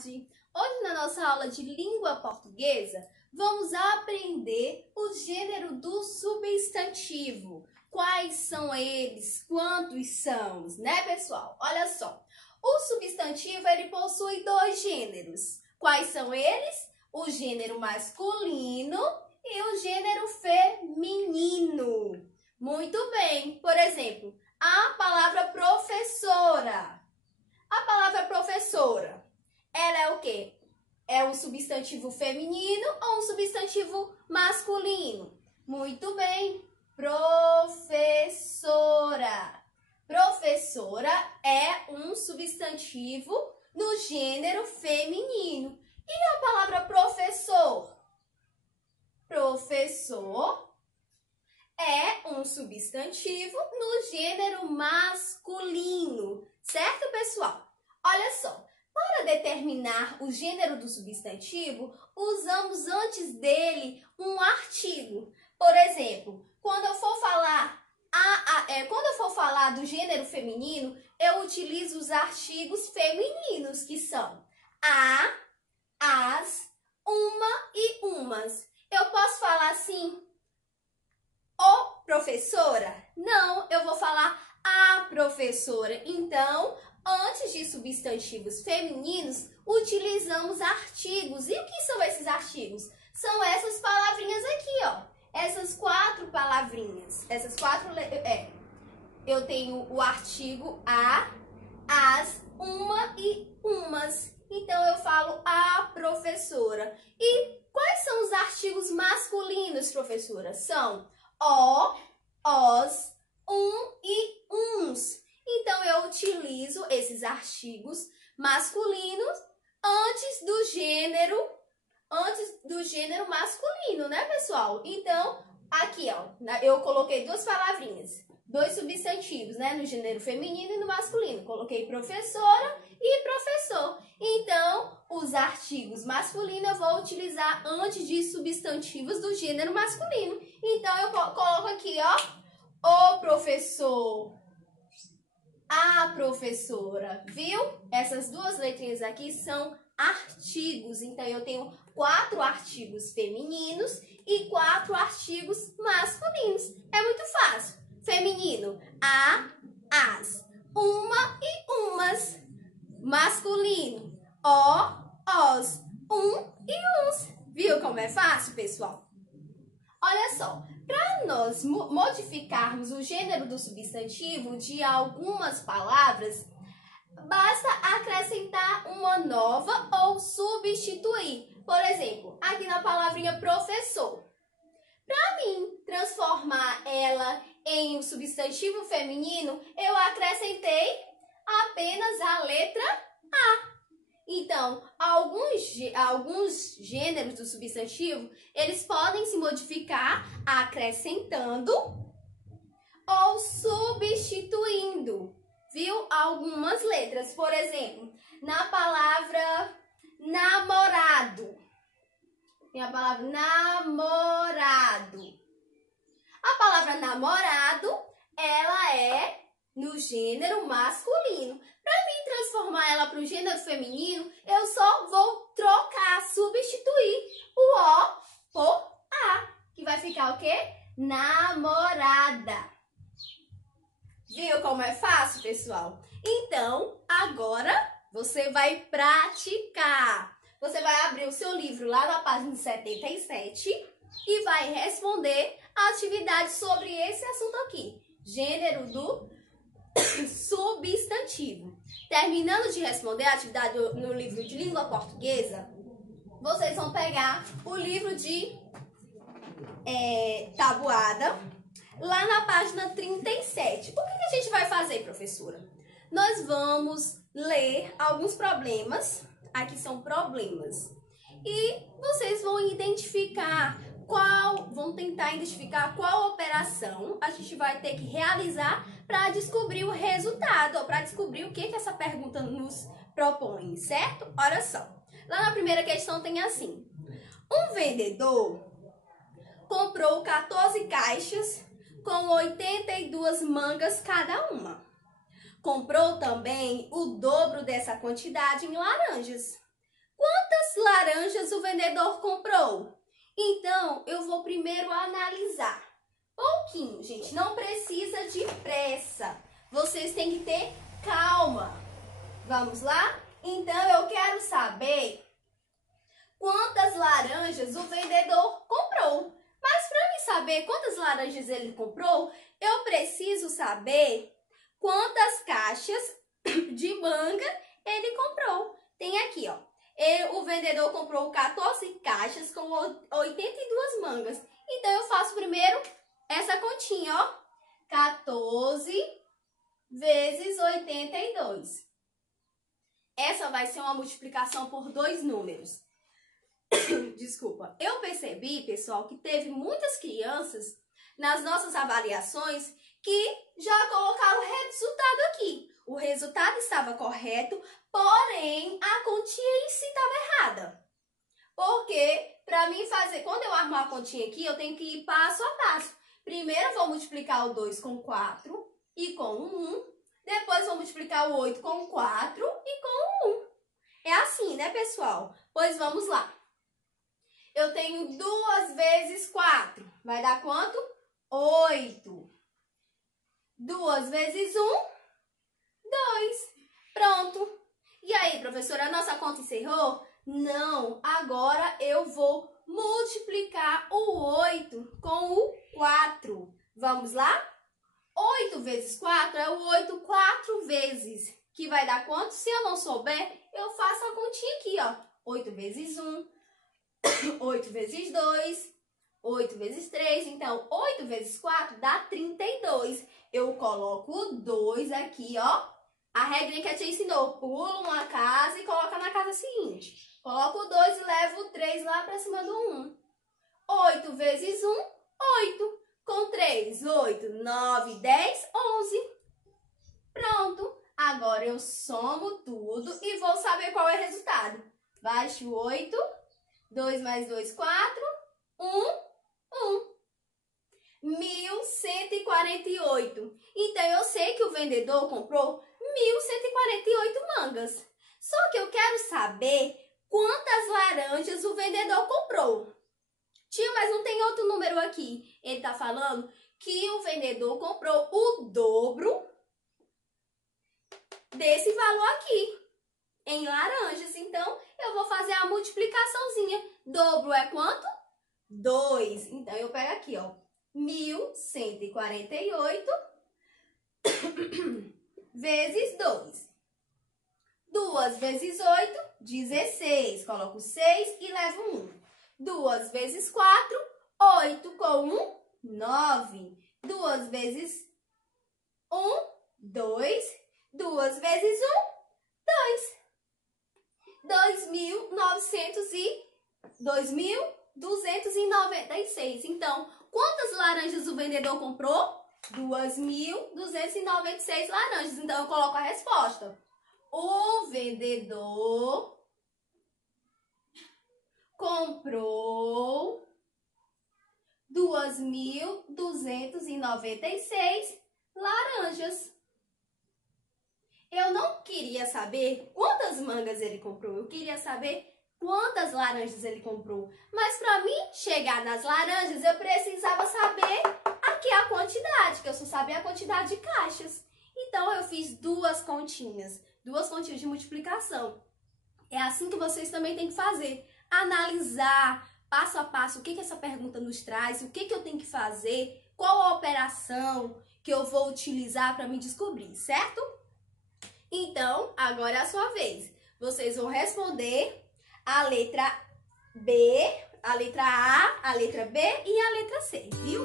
tarde! Hoje na nossa aula de língua portuguesa, vamos aprender o gênero do substantivo. Quais são eles? Quantos são? Né, pessoal? Olha só, o substantivo ele possui dois gêneros. Quais são eles? O gênero masculino e o gênero feminino. Muito bem. Por exemplo, a palavra professora. A palavra professora, ela é o quê? É um substantivo feminino ou um substantivo masculino? Muito bem. Professora. Professora é um substantivo no gênero feminino. E a palavra professor? Professor é um substantivo no gênero masculino, certo, pessoal? Olha só, para determinar o gênero do substantivo, usamos antes dele um artigo. Por exemplo, quando eu for falar do gênero feminino, eu utilizo os artigos femininos, que são a, as, uma e umas. Eu posso falar assim, o professora? Não, eu vou falar a professora. Então, antes de substantivos femininos, utilizamos artigos. E o que são esses artigos? São essas palavrinhas aqui, ó. Essas quatro palavrinhas. Essas quatro... Eu tenho o artigo a, as, uma e umas. Então, eu falo a professora. E quais são os artigos masculinos, professora? São o, os, e uns. Então, eu utilizo esses artigos masculinos antes do gênero masculino, né, pessoal? Então, aqui, ó, eu coloquei duas palavrinhas, dois substantivos, né, no gênero feminino e no masculino. Coloquei professora e professor. Então, os artigos masculinos eu vou utilizar antes de substantivos do gênero masculino. Então, eu coloco aqui, ó, o professor, a professora, viu? Essas duas letrinhas aqui são artigos. Então, eu tenho 4 artigos femininos e 4 artigos masculinos. É muito fácil. Feminino, a, as, uma e umas. Masculino, o, os, e uns. Viu como é fácil, pessoal? Olha só, para nós modificarmos o gênero do substantivo de algumas palavras, basta acrescentar uma nova ou substituir. Por exemplo, aqui na palavrinha professor. Para mim transformar ela em um substantivo feminino, eu acrescentei apenas a letra A. Então, alguns gêneros do substantivo, eles podem se modificar acrescentando ou substituindo, viu? Algumas letras. Por exemplo, na palavra namorado. Tem a palavra namorado. A palavra namorado, ela é no gênero masculino. Para mim transformar ela para o gênero feminino, eu só vou trocar, substituir o O por A, que vai ficar o quê? Namorada. Viu como é fácil, pessoal? Então, agora você vai praticar. Você vai abrir o seu livro lá na página 77 e vai responder a atividade sobre esse assunto aqui. Gênero do substantivo. Terminando de responder a atividade no livro de língua portuguesa, vocês vão pegar o livro de tabuada lá na página 37. O que a gente vai fazer, professora? Nós vamos ler alguns problemas. Aqui são problemas. E vocês vão tentar identificar qual operação a gente vai ter que realizar para descobrir o resultado, ou para descobrir o que essa pergunta nos propõe, certo? Olha só, lá na primeira questão tem assim: um vendedor comprou 14 caixas com 82 mangas cada uma. Comprou também o dobro dessa quantidade em laranjas. quantas laranjas o vendedor comprou? Então, eu vou primeiro analisar. Pouquinho, gente, não precisa de pressa. Vocês têm que ter calma. Vamos lá? Então, eu quero saber quantas laranjas o vendedor comprou. Mas para mim saber quantas laranjas ele comprou, eu preciso saber quantas caixas de manga ele comprou. Tem aqui, ó. O vendedor comprou 14 caixas com 82 mangas. Então, eu faço primeiro essa continha, ó. 14 vezes 82. Essa vai ser uma multiplicação por dois números. Desculpa. Eu percebi, pessoal, que teve muitas crianças nas nossas avaliações que já colocaram o resultado aqui. O resultado estava correto, porém a continha em si estava errada. Porque para mim fazer, quando eu arrumar a continha aqui, eu tenho que ir passo a passo. Primeiro eu vou multiplicar o 2 com 4 e com 1. Depois vou multiplicar o 8 com 4 e com 1. É assim, né, pessoal? Pois vamos lá. Eu tenho 2 vezes 4. Vai dar quanto? 8. 2 vezes 1, 2. Pronto. E aí, professora, a nossa conta encerrou? Não. Agora eu vou multiplicar o 8 com o 4. Vamos lá? 8 vezes 4 é o 8 4 vezes. Que vai dar quanto? Se eu não souber, eu faço a continha aqui, ó. 8 vezes 1, 8 vezes 2, 8 vezes 3. Então, 8 vezes 4 dá 32. Eu coloco o 2 aqui, ó. A regrinha que a tia ensinou. Pula uma casa e coloca na casa seguinte. Coloco o 2 e levo o 3 lá para cima do 1. 8 vezes 1, 8. Com 3, 8, 9, 10, 11. Pronto. Agora eu somo tudo e vou saber qual é o resultado. Baixo 8, 2 mais 2, 4, 1. 1.148. Então, eu sei que o vendedor comprou 1.148 mangas. Só que eu quero saber quantas laranjas o vendedor comprou. Tio, mas não tem outro número aqui. Ele está falando que o vendedor comprou o dobro desse valor aqui, em laranjas. Então, eu vou fazer a multiplicaçãozinha. Dobro é quanto? 2. Então, eu pego aqui, ó. 1.148 vezes 2. 2 vezes 8, 16. Coloco 6 e levo 1. 2 vezes 4, 8 com 1, 9. 2 vezes 1, 2. 2 vezes 1, 2. 2.296. Então, quantas laranjas o vendedor comprou? 2.296 laranjas. Então, eu coloco a resposta. O vendedor comprou 2.296 laranjas. Eu não queria saber quantas mangas ele comprou. Eu queria saber quantas laranjas ele comprou. Mas para mim chegar nas laranjas, eu precisava saber aqui a quantidade, que eu só sabia a quantidade de caixas. Então, eu fiz duas continhas de multiplicação. É assim que vocês também têm que fazer. Analisar passo a passo o que essa pergunta nos traz, o que eu tenho que fazer, qual a operação que eu vou utilizar para me descobrir, certo? Então, agora é a sua vez. Vocês vão responder a letra B, a letra A, a letra B e a letra C, viu?